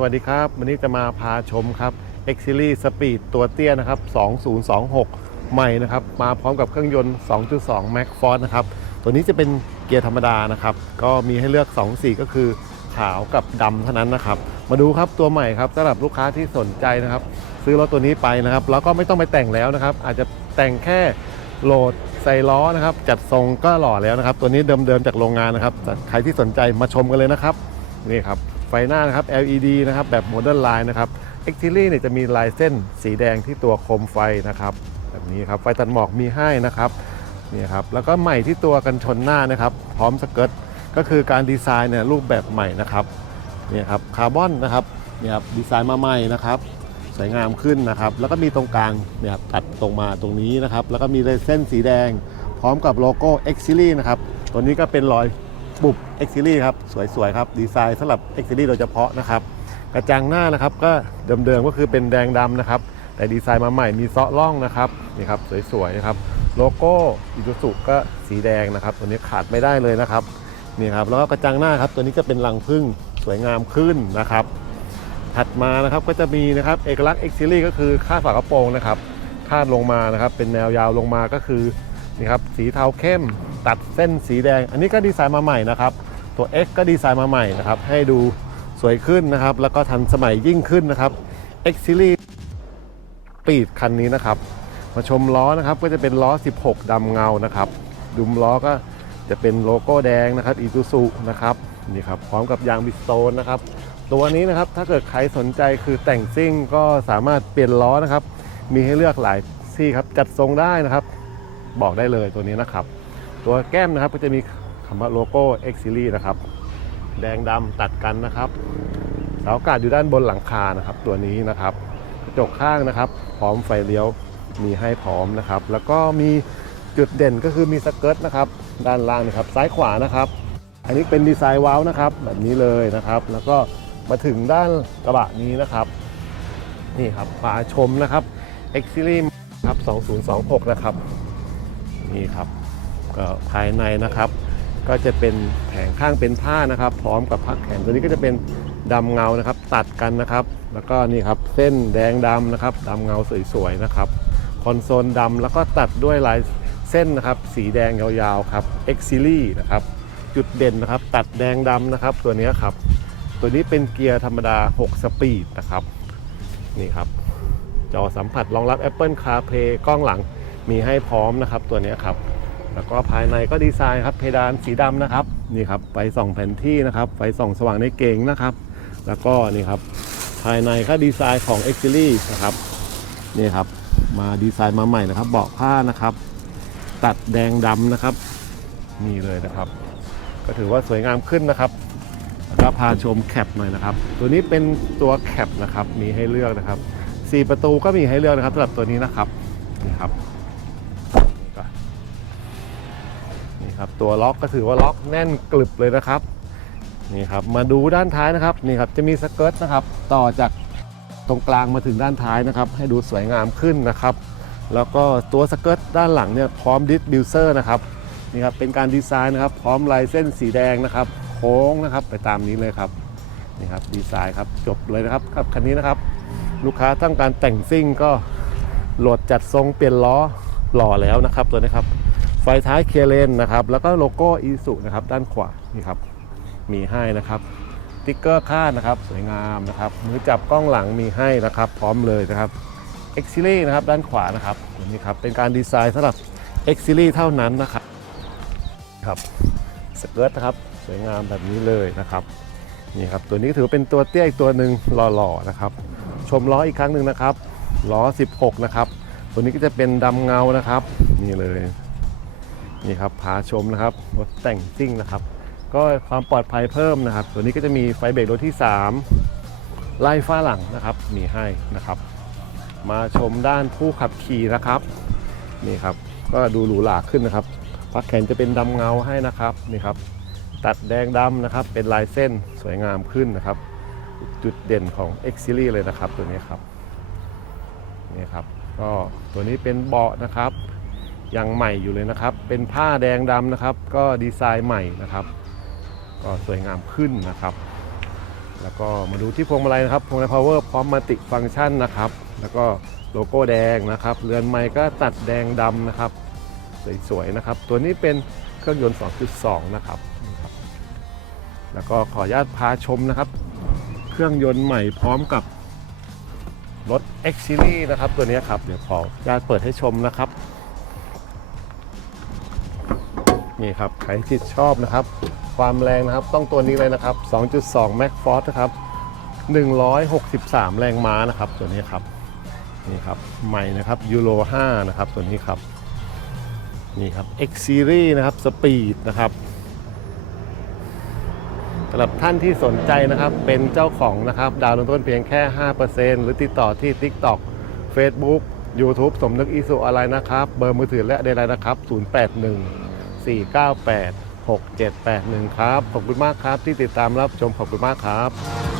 สวัสดีครับ วันนี้จะมาพาชมครับ X Series Speed ตัวเตี้ยนะครับ 2026 ใหม่นะครับ มาพร้อมกับเครื่องยนต์ 2.2 Max Force นะครับ ตัวนี้จะเป็นเกียร์ธรรมดานะครับ ก็มีให้เลือก 2 สีก็คือขาวกับดำเท่านั้นนะครับ มาดูครับตัวใหม่ครับสำหรับลูกค้าที่สนใจนะครับ ซื้อรถตัวนี้ไปนะครับ แล้วก็ไม่ต้องไปแต่งแล้วนะครับ อาจจะแต่งแค่โหลดใส่ล้อนะครับ จัดทรงก็หล่อแล้วนะครับ ตัวนี้เดิมๆจากโรงงานนะครับ ใครที่สนใจมาชมกันเลยนะครับ นี่ครับ ไฟหน้านะครับ LED นะครับแบบโมเดิร์นไลน์นะครับ X Series เนี่ยจะมีลายเส้นสีแดงที่ตัวโคมไฟนะครับ แบบนี้ครับไฟตัดหมอกมีให้นะครับนี่ครับแล้วก็ใหม่ที่ตัวกันชนหน้านะครับ พร้อมสเกิร์ตก็คือการดีไซน์เนี่ยรูปแบบใหม่นะครับนี่ครับคาร์บอนนะครับนี่ครับดีไซน์มาใหม่นะครับสวยงามขึ้นนะครับ แล้วก็มีตรงกลางเนี่ยตัดตรงมาตรงนี้นะครับ แล้วก็มีลายเส้นสีแดง พร้อมกับโลโก้ X Series นะครับ ตัวนี้ก็เป็นรอย บุบ X Series ครับ สวย ๆ ครับ ดีไซน์สำหรับ X Series โดยเฉพาะนะครับ กระจังหน้านะครับ ก็เดิมๆก็คือเป็นแดงดำนะครับ แต่ดีไซน์มาใหม่มีเซาะล่องนะครับนี่ครับสวยๆนะครับโลโก้อิซูซุก็สีแดงนะครับ ตัวนี้ขาดไม่ได้เลยนะครับนี่ครับแล้วก็กระจังหน้าครับ ตัวนี้ก็เป็นรังพึ่งสวยงามขึ้นนะครับ ถัดมานะครับก็จะมีนะครับเอกลักษณ์ X Series ก็คือค่าดฝากระโปรงนะครับคาดลงมานะครับ เป็นแนวยาวลงมาก็คือนี่ครับสีเทาเข้ม ตัดเส้นสีแดง อันนี้ก็ดีไซน์มาใหม่นะครับ ตัว X ก็ดีไซน์มาใหม่นะครับ ให้ดูสวยขึ้นนะครับ แล้วก็ทันสมัยยิ่งขึ้นนะครับ X Series ปีดคันนี้นะครับ มาชมล้อนะครับก็จะเป็นล้อ 16ดำเงานะครับ ดุมล้อก็จะเป็นโลโก้แดงนะครับอีซูซุนะครับนี่ครับพร้อมกับยางบิสโตนนะครับ ตัวนี้นะครับถ้าเกิดใครสนใจคือแต่งซิ่งก็สามารถเปลี่ยนล้อนะครับ มีให้เลือกหลายซี่ครับจัดทรงได้นะครับ บอกได้เลยตัวนี้นะครับ ตัวแก้มนะครับก็จะมีคำว่าโลโก้ X Series นะครับ แดงดำตัดกันนะครับเสาอากาศอยู่ด้านบนหลังคานะครับ ตัวนี้นะครับกระจกข้างนะครับ พร้อมไฟเลี้ยวมีให้พร้อมนะครับ แล้วก็มีจุดเด่นก็คือมีสเกิร์ตนะครับ ด้านล่างนะครับ ซ้ายขวานะครับ อันนี้เป็นดีไซน์ว้าวนะครับ แบบนี้เลยนะครับ แล้วก็มาถึงด้านกระบะนี้นะครับ นี่ครับฝาชมนะครับ X Series ครับ2026 นะครับ นี่ครับ ก็ภายในนะครับ ก็จะเป็นแผงข้างเป็นผ้านะครับ พร้อมกับพักแขนตัวนี้ก็จะเป็นดำเงานะครับ ตัดกันนะครับ แล้วก็นี่ครับเส้นแดงดำนะครับดำเงาสวยๆนะครับคอนโซลดำแล้วก็ตัดด้วยลายเส้นนะครับสีแดงยาวๆครับ X Series นะครับจุดเด่นนะครับ ตัดแดงดำนะครับ ตัวนี้ครับ ตัวนี้เป็นเกียร์ธรรมดา 6 สปีดนะครับนี่ครับ จอสัมผัสรองรับ Apple CarPlay กล้องหลังมีให้พร้อมนะครับ ตัวนี้ครับ แล้วก็ภายในก็ดีไซน์ครับเพดานสีดำนะครับนี่ครับไฟส่องแผนที่นะครับไฟส่องสว่างในเก่งนะครับ แล้วก็นี่ครับภายในก็ดีไซน์ของ X Series นะครับนี่ครับมาดีไซน์มาใหม่นะครับ เบาะผ้านะครับ ตัดแดงดำนะครับนี่เลยนะครับ ก็ถือว่าสวยงามขึ้นนะครับแล้วก็พาชมแคปหน่อยนะครับ ตัวนี้เป็นตัวแคปนะครับมีให้เลือกนะครับสี่ประตูก็มีให้เลือกนะครับสำหรับตัวนี้นะครับนี่ครับ ครับตัวล็อกก็ถือว่าล็อกแน่นกลึบเลยนะครับนี่ครับมาดูด้านท้ายนะครับนี่ครับจะมีสเกิร์ตนะครับต่อจากตรงกลางมาถึงด้านท้ายนะครับ ให้ดูสวยงามขึ้นนะครับ แล้วก็ตัวสเกิร์ตด้านหลังเนี่ยพร้อมดิสบิวเซอร์นะครับนี่ครับเป็นการดีไซน์นะครับ พร้อมลายเส้นสีแดงนะครับ โค้งนะครับไปตามนี้เลยครับนี่ครับดีไซน์ครับจบเลยนะครับครับคันนี้นะครับ ลูกค้าต้องการแต่งซิ่งก็โหลดจัดทรงเปลี่ยนล้อหล่อแล้วนะครับตัวนี้ครับ ฟท้ายเคเลนนะครับ แล้วก็โลโก้อีสุนะครับ ด้านขวานี่ครับ มีให้นะครับติ๊กเกอร์คาดนะครับ สวยงามนะครับ มือจับกล้องหลังมีให้นะครับ พร้อมเลยนะครับ X Series นะครับ ด้านขวานะครับนี้ครับ เป็นการดีไซน์สำหรับ X Series เท่านั้นนะครับครับสเกิร์ตนะครับ สวยงามแบบนี้เลยนะครับนี่ครับ ตัวนี้ถือเป็นตัวเตี้ยอีกตัวหนึ่งหล่อๆนะครับ ชมล้ออีกครั้งหนึ่งนะครับล้อ 16 นะครับ ตัวนี้ก็จะเป็นดำเงานะครับ นี่เลย นี่ครับพาชมนะครับรถแต่งซิ่งนะครับ ก็ความปลอดภัยเพิ่มนะครับ ตัวนี้ก็จะมีไฟเบรกรถที่ 3 ไล่ฟ้าหลังนะครับมีให้นะครับ มาชมด้านผู้ขับขี่นะครับนี่ครับก็ดูหรูหราขึ้นนะครับพักแขนจะเป็นดำเงาให้นะครับนี่ครับ ตัดแดงดำนะครับ เป็นลายเส้นสวยงามขึ้นนะครับ จุดเด่นของ X Series เลยนะครับตัวนี้ครับนี่ครับก็ตัวนี้เป็นเบาะนะครับ ยังใหม่อยู่เลยนะครับ เป็นผ้าแดงดำนะครับ ก็ดีไซน์ใหม่นะครับ ก็สวยงามขึ้นนะครับ แล้วก็มาดูที่พวงมาลัยนะครับพวงมาลัย power พร้อมมัลติฟังก์ชันนะครับ แล้วก็โลโก้แดงนะครับ เรือนไม้ก็ตัดแดงดำนะครับ สวยๆนะครับ ตัวนี้เป็นเครื่องยนต์ 2.2 นะครับนี่ครับ แล้วก็ขออนุญาตพาชมนะครับ เครื่องยนต์ใหม่พร้อมกับรถ X Series นะครับ ตัวนี้ครับ เดี๋ยวขออนุญาตเปิดให้ชมนะครับ นี่ครับใครที่ชอบนะครับ ความแรงนะครับต้องตัวนี้เลยนะครับ 2.2 Max Force นะครับ 163 แรงม้านะครับตัวนี้ครับนี่ครับใหม่นะครับยูโร5นะครับตัวนี้ครับนี่ครับ X Series นะครับ Speed นะครับสำหรับท่านที่สนใจนะครับเป็นเจ้าของนะครับดาวน์ต้นเพียงแค่ 5%หรือติดต่อที่ TikTok Facebook YouTube สมนึกอีสุอะไรนะครับ เบอร์มือถือและเดไลน์นะครับ 081 498 6781 ครับ ขอบคุณมากครับที่ติดตามรับชมขอบคุณมากครับ